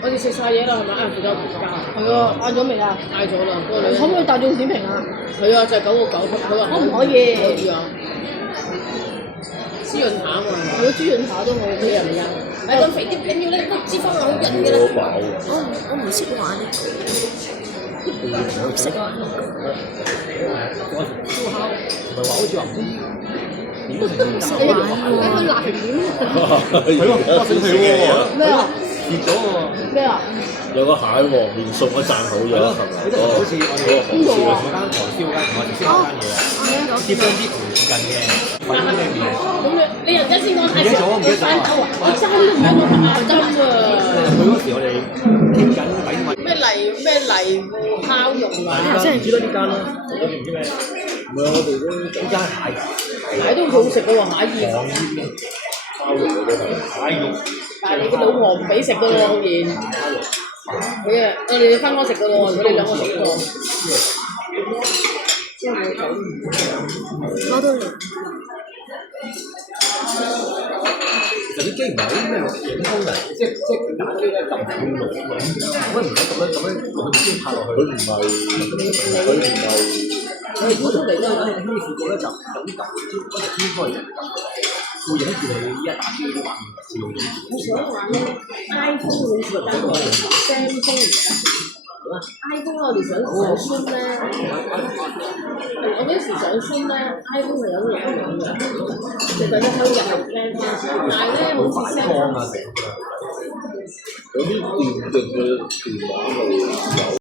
我哋食晒嘢啦，係咪？啊，仲有而家。係啊，嗌咗未啊？嗌咗啦，不過你可唔可以大眾點評啊？係啊，就係9個9，佢話可唔可以？可以啊。滋潤下啊嘛，如果滋潤下都 OK 係咪啊？誒咁肥啲緊要咧，脂肪係好緊嘅啦。我唔識玩呢個，唔識玩呢個。燒烤唔係話好似話唔知點唔識玩喎。辣點？係喎，哇死係喎！咩啊？熱咗喎！咩啊？有個蟹黃面餸一讚好咗，係咪？嗰陣好似我哋邊度啊？嗰間台燒嗰間同我哋燒嗰間嘢啊，貼張啲附近嘅粉裏面。咁你人家先講係唔記得咗啊！我爭都唔係我打針啊！佢嗰時我哋傾緊底物。咩泥糊烤肉啊？真係知道呢間啦，我唔知咩。唔係我哋都呢間蟹都好食嘅喎，蟹宴。黃煙嘅烤肉嗰啲係蟹肉。但係你個老婆唔俾食嘅喎，好似。佢啊，我哋分開食嘅喎，如果你兩個食嘅喎。攞到嚟。其實啲機唔係啲咩錄影功能，即係佢打機咧撳住錄影，咁唔使咁樣先拍落去。佢唔係我出嚟咧，喺呢副角咧就有啲撳住嗰隻天開人會影住你依家打機啲畫面照影。我想玩咧 iPhone 好似得，Samsung 唔得。iPhone 我哋想上酸咧，我嗰時上酸咧 ，iPhone 係有錄影嘅，其實你可以入嚟聽翻，但係咧好似 Samsung 有啲電競嘅電話係有